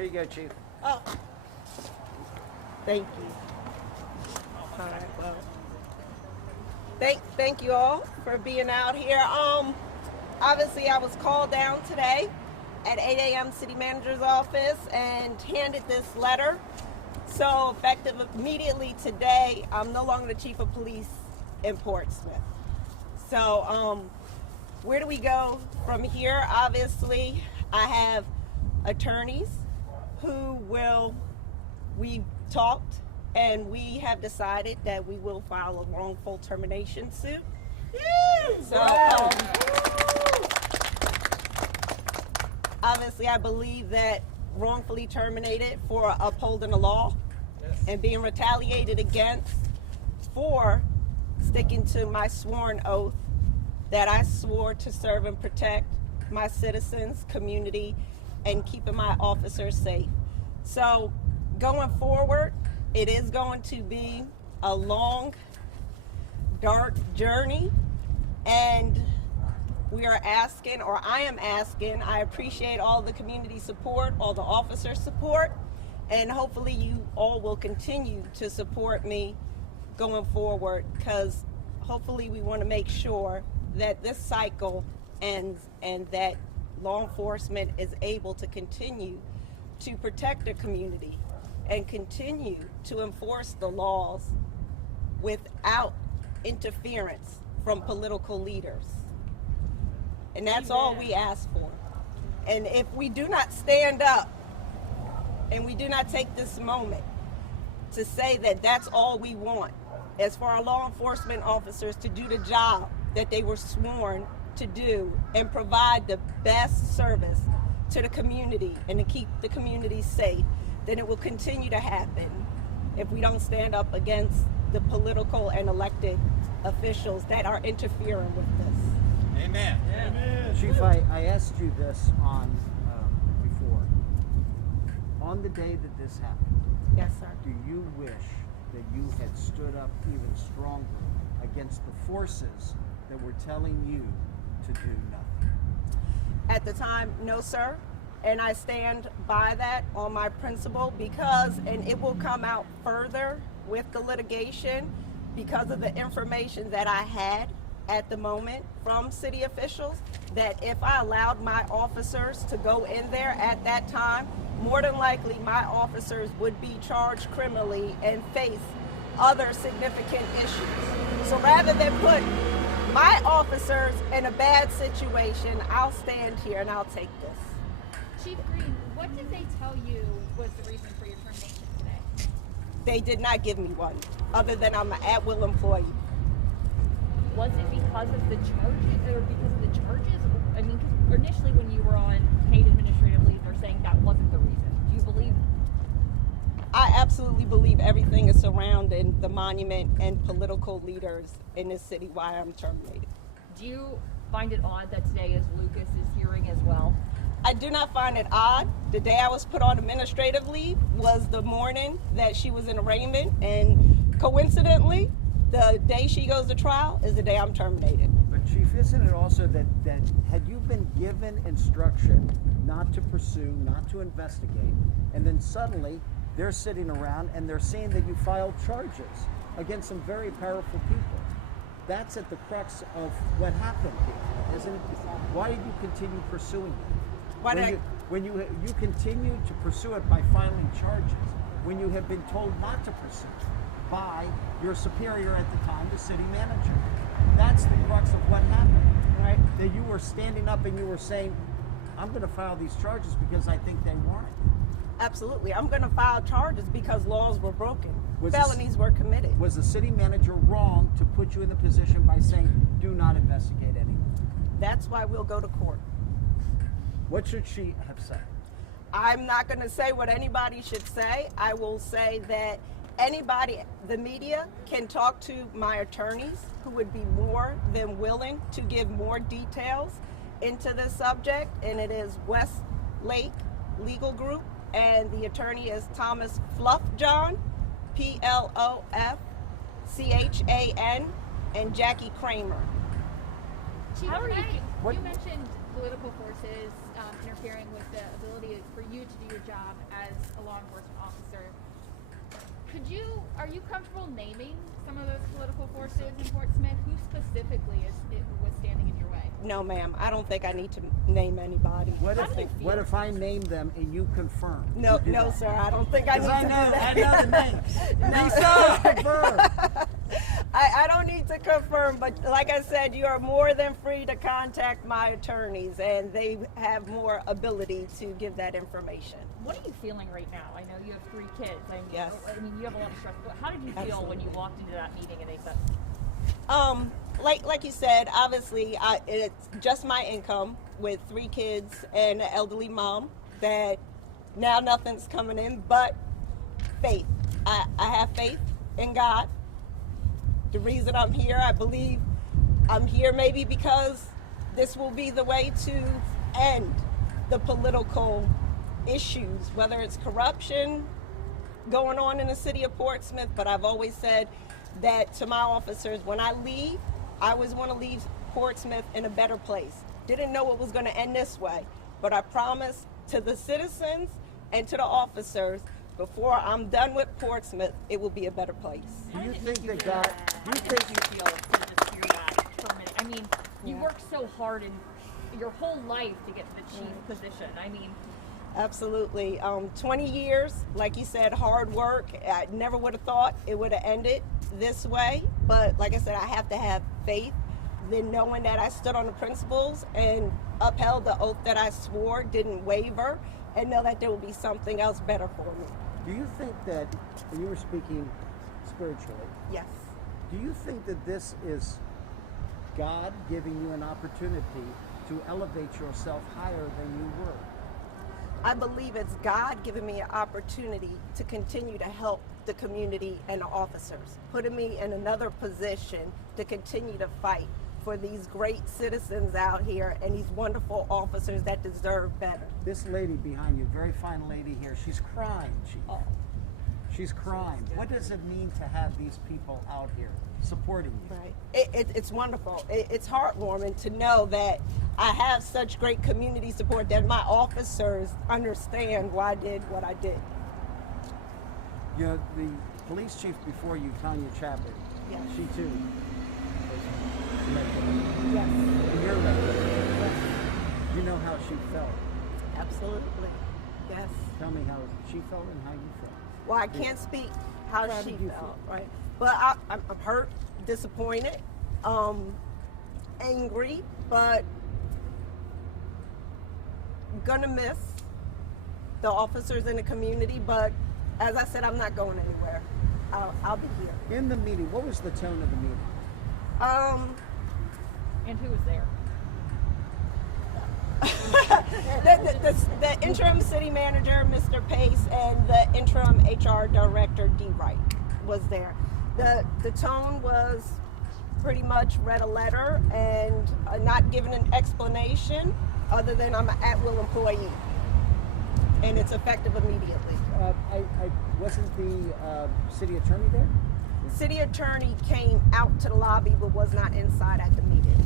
Here you go, Chief. Oh, thank you. All right, well, thank you all for being out here. Obviously, I was called down today at 8 a.m. City Manager's office and handed this letter. So effective immediately today, I'm no longer the Chief of Police in Portsmouth. So where do we go from here? Obviously, I have attorneys we've talked and we have decided that we will file a wrongful termination suit. So obviously I believe that wrongfully terminated for upholding the law and being retaliated against for sticking to my sworn oath that I swore to serve and protect my citizens, community, and keeping my officers safe. So going forward, it is going to be a long, dark journey, and we are asking, or I am asking, I appreciate all the community support, all the officer support, and hopefully you all will continue to support me going forward, because hopefully we want to make sure that this cycle ends and that law enforcement is able to continue to protect the community and continue to enforce the laws without interference from political leaders. And that's all we ask for. And if we do not stand up and we do not take this moment to say that that's all we want, as for our law enforcement officers to do the job that they were sworn to do and provide the best service to the community and to keep the community safe, then it will continue to happen if we don't stand up against the political and elected officials that are interfering with this. Amen. Amen. Chief, I asked you this on before. On the day that this happened, Yes, sir. do you wish that you had stood up even stronger against the forces that were telling you to do nothing? At the time, no, sir. And I stand by that on my principle because, and it will come out further with the litigation because of the information that I had at the moment from city officials, that if I allowed my officers to go in there at that time, more than likely my officers would be charged criminally and face other significant issues. So rather than put my officers in a bad situation, I'll stand here and I'll take this. Chief Greene, what did they tell you was the reason for your termination today? They did not give me one, other than I'm an at-will employee. Was it because of the charges, or because of the charges? I mean, 'cause initially when you were on paid administrative leave, they're saying that wasn't the reason. Do you believe? I absolutely believe everything is surrounding the monument and political leaders in this city why I'm terminated. Do you find it odd that today is Lucas's hearing as well? I do not find it odd. The day I was put on administrative leave was the morning that she was in arraignment, and coincidentally, the day she goes to trial is the day I'm terminated. But Chief, isn't it also that had you been given instruction not to pursue, not to investigate, and then suddenly they're sitting around and they're saying that you filed charges against some very powerful people? That's at the crux of what happened here, isn't it? Why did you continue pursuing it? When you continued to pursue it by filing charges, when you have been told not to pursue it by your superior at the time, the city manager. That's the crux of what happened, right? That you were standing up and you were saying, I'm going to file these charges because I think they warrant it. Absolutely. I'm going to file charges because laws were broken. Was Felonies were committed. Was the city manager wrong to put you in the position by saying, do not investigate anyone? That's why we'll go to court. What should she have said? I'm not going to say what anybody should say. I will say that anybody, the media, can talk to my attorneys who would be more than willing to give more details into this subject, and it is Westlake Legal Group, and the attorney is Thomas Fluffjohn, P-L-O-F-C-H-A-N, and Jackie Kramer. Chief, you mentioned political forces interfering with the ability for you to do your job as a law enforcement officer. Are you comfortable naming some of those political forces in Portsmouth? Who specifically was standing in your way? No, ma'am. I don't think I need to name anybody. What How do you what feel? if I name them and you confirm? No, You do no, that? sir. I don't think I need to do that. I know the names. Lisa, confirm. I don't need to confirm, but like I said, you are more than free to contact my attorneys, and they have more ability to give that information. What are you feeling right now? I know you have 3 kids. Yes. I mean, you have a lot of stress. But how did you feel when you walked into that meeting and they said, Like you said, obviously, it's just my income with 3 kids and an elderly mom that now nothing's coming in but faith. I have faith in God. The reason I'm here, I believe I'm here maybe because this will be the way to end the political issues, whether it's corruption going on in the city of Portsmouth. But I've always said that to my officers, when I leave, I always want to leave Portsmouth in a better place. Didn't know it was going to end this way, but I promise to the citizens and to the officers, before I'm done with Portsmouth, it will be a better place. Do you think that God? how did it make you feel to just hear that terminate? I mean, you worked so hard in your whole life to get to the chief position. I mean, Absolutely. 20 years, like you said, hard work. I never would have thought it would have ended this way. But like I said, I have to have faith. Then knowing that I stood on the principles and upheld the oath that I swore, didn't waver, and know that there will be something else better for me. Do you think that, and you were speaking spiritually, Yes. do you think that this is God giving you an opportunity to elevate yourself higher than you were? I believe it's God giving me an opportunity to continue to help the community and the officers, putting me in another position to continue to fight for these great citizens out here and these wonderful officers that deserve better. This lady behind you, very fine lady here, she's crying, Chief. Oh. She's crying. What does it mean to have these people out here supporting you? Right. It's wonderful. It's heartwarming to know that I have such great community support, that my officers understand why I did what I did. You know, the police chief before you, Tanya Chapman, Yes. she too was elected. Yes. And you're elected. You know how she felt. Absolutely. Yes. Tell me how she felt and how you felt. Well, I can't speak how How she did you felt, feel? right? But I'm hurt, disappointed, angry, but gonna miss the officers in the community. But as I said, I'm not going anywhere. I'll be here. In the meeting, what was the tone of the meeting? and who was there? The interim city manager, Mr. Pace, and the interim HR director, D. Wright, was there. The tone was pretty much read a letter and not given an explanation other than I'm an at-will employee, and it's effective immediately. I wasn't the city attorney there? City attorney came out to the lobby but was not inside at the meeting.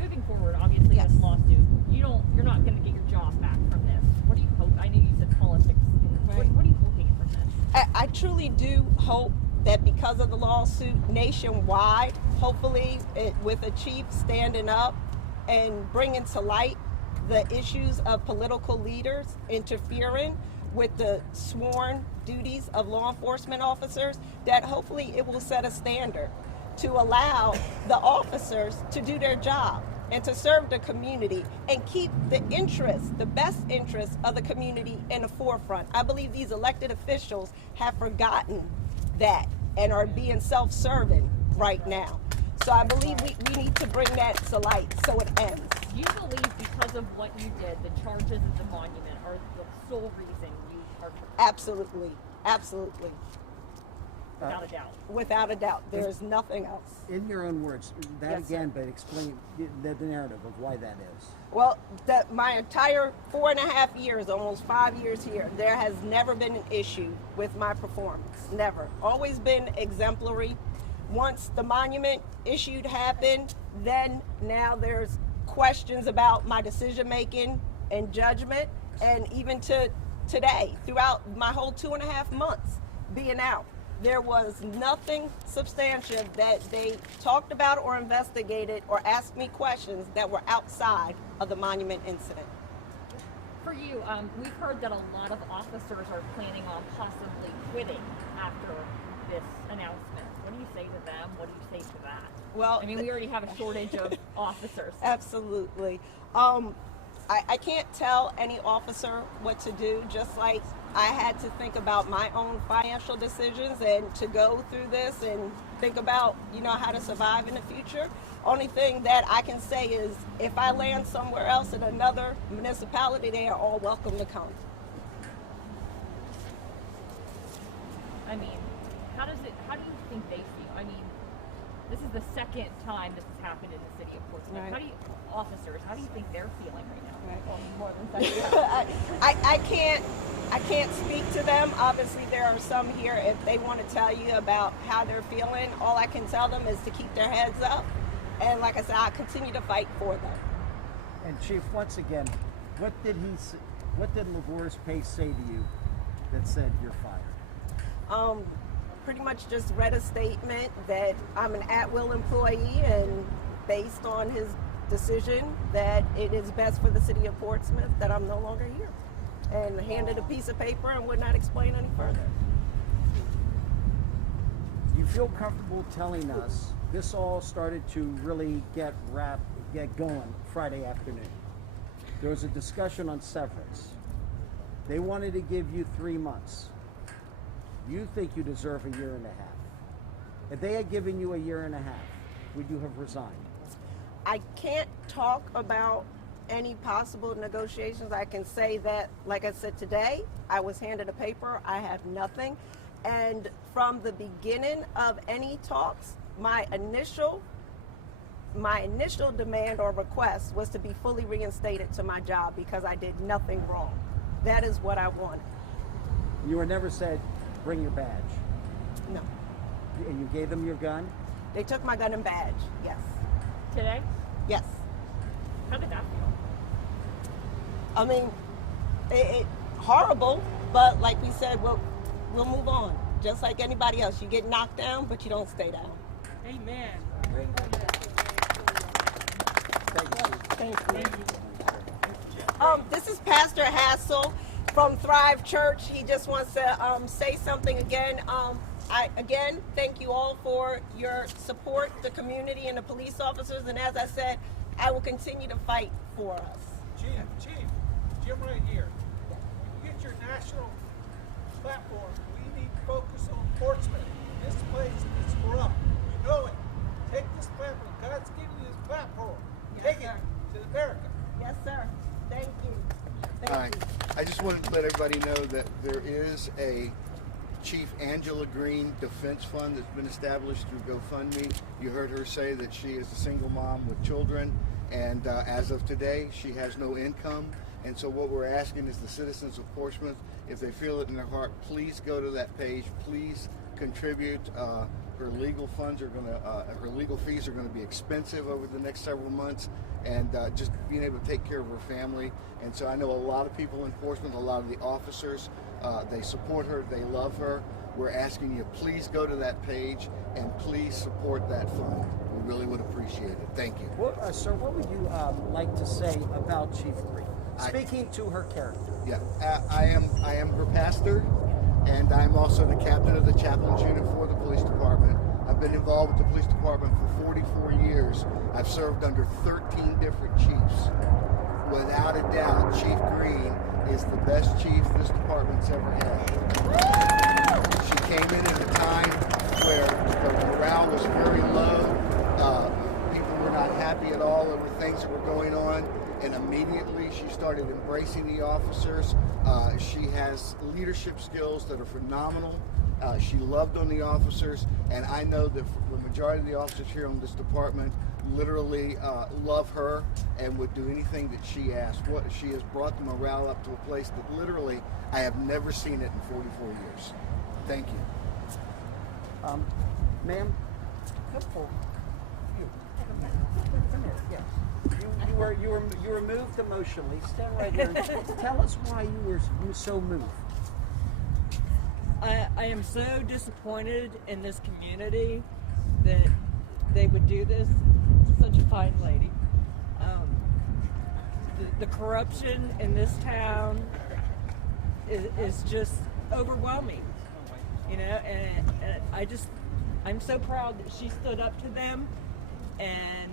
Moving forward, obviously, Yes. this lawsuit, you're not going to get your job back from this. What do you hope? I know you said politics. What are you hoping from this? I truly do hope that because of the lawsuit nationwide, hopefully with a chief standing up and bringing to light the issues of political leaders interfering with the sworn duties of law enforcement officers, that hopefully it will set a standard to allow the officers to do their job and to serve the community and keep the interests, the best interests of the community in the forefront. I believe these elected officials have forgotten that and are being self-serving right now. So I believe we need to bring that to light so it ends. Do you believe because of what you did, the charges at the monument are the sole reason you are Absolutely, absolutely. without a doubt? Without a doubt, there's nothing else. In your own words, that Yes, again, but explain the narrative of why that is. Well, my entire 4.5 years, almost 5 years here, there has never been an issue with my performance. Never. Always been exemplary. Once the monument issue happened, then now there's questions about my decision making and judgment, and even to today, throughout my whole 2.5 months being out, there was nothing substantial that they talked about or investigated or asked me questions that were outside of the monument incident. For you, we've heard that a lot of officers are planning on possibly quitting after this announcement. What do you say to them? What do you say to that? Well, I mean, we already have a shortage of officers. Absolutely. I can't tell any officer what to do, just like I had to think about my own financial decisions and to go through this and think about, how to survive in the future. Only thing that I can say is if I land somewhere else in another municipality, they are all welcome to come. I mean, how do you think they feel? I mean, this is the second time this has happened in the city of Portsmouth. Right. How do you think they're feeling right now? Right. Well, more than second. I can't speak to them. Obviously, there are some here. If they want to tell you about how they're feeling, all I can tell them is to keep their heads up. And like I said, I continue to fight for them. And Chief, once again, what did LaVoir's Pace say to you that said you're fired? Pretty much just read a statement that I'm an at-will employee, and based on his decision that it is best for the city of Portsmouth that I'm no longer here, and handed a piece of paper and would not explain any further. Do you feel comfortable telling us this all started to really get going Friday afternoon? There was a discussion on severance. They wanted to give you 3 months. You think you deserve 1.5 years. If they had given you 1.5 years, would you have resigned? I can't talk about any possible negotiations. I can say that, like I said today, I was handed a paper. I have nothing. And from the beginning of any talks, my initial demand or request was to be fully reinstated to my job because I did nothing wrong. That is what I wanted. You were never said, bring your badge. No. And you gave them your gun? They took my gun and badge, yes. Today? Yes. How did that feel? I mean, it horrible, but like we said, we'll move on. Just like anybody else. You get knocked down, but you don't stay down. Amen. Thank you. This is Pastor Hassel from Thrive Church. He just wants to say something again. I thank you all for your support, the community and the police officers. And as I said, I will continue to fight for us. Chief, Jim right here. You get your national platform. We need to focus on Portsmouth. This place is corrupt. You know it. Take this platform. God's giving you this platform. Take it to America. Yes, sir. Thank you. Hi. I just wanted to let everybody know that there is a Chief Angela Greene Defense Fund that's been established through GoFundMe. You heard her say that she is a single mom with children, and as of today, she has no income. And so what we're asking is the citizens of Portsmouth, if they feel it in their heart, please go to that page. Please contribute. Her legal funds are going to, her legal fees are going to be expensive over the next several months, and just being able to take care of her family. And so I know a lot of people in Portsmouth, a lot of the officers, they support her, they love her. We're asking you, please go to that page and please support that fund. We really would appreciate it. Thank you. Well, sir, what would you like to say about Chief Greene? Speaking to her character. Yeah, I am her pastor, and I'm also the captain of the chaplains unit for the police department. I've been involved with the police department for 44 years. I've served under 13 different chiefs. Without a doubt, Chief Greene is the best chief this department's ever had. She came in at a time where the morale was very low. People were not happy at all over things that were going on. And immediately she started embracing the officers. She has leadership skills that are phenomenal. She loved on the officers, and I know that the majority of the officers here on this department literally love her and would do anything that she asked. What she has brought the morale up to a place that literally I have never seen it in 44 years. Thank you. Ma'am, come forward. You. Come here. Yeah. you were moved emotionally. Stand right here. And tell us why you were so moved. I am so disappointed in this community that they would do this. Such a fine lady. The corruption in this town is just overwhelming, you know, and I'm so proud that she stood up to them, and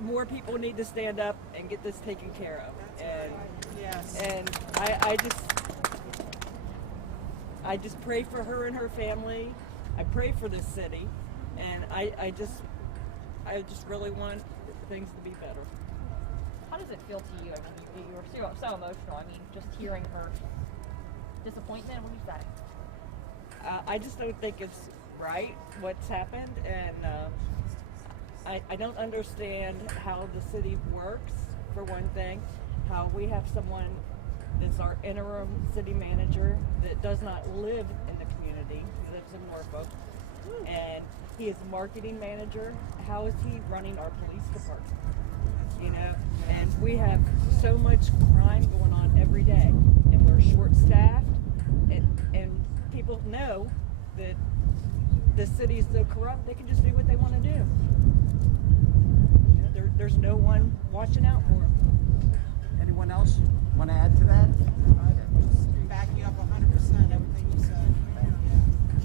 more people need to stand up and get this taken care of. And Yes. and I just pray for her and her family. I pray for this city, and I just really want things to be better. How does it feel to you? I mean, you were so emotional. I mean, just hearing her disappointment. What do you say? I just don't think it's right what's happened, and I don't understand how the city works, for one thing, how we have someone that's our interim city manager that does not live in the community. He lives in Norfolk, and he is a marketing manager. How is he running our police department? You know, and we have so much crime going on every day, and we're short-staffed, and people know that the city is so corrupt they can just do what they want to do. You know, there's no one watching out for them. Anyone else want to add to that? Back you up 100%, everything you said.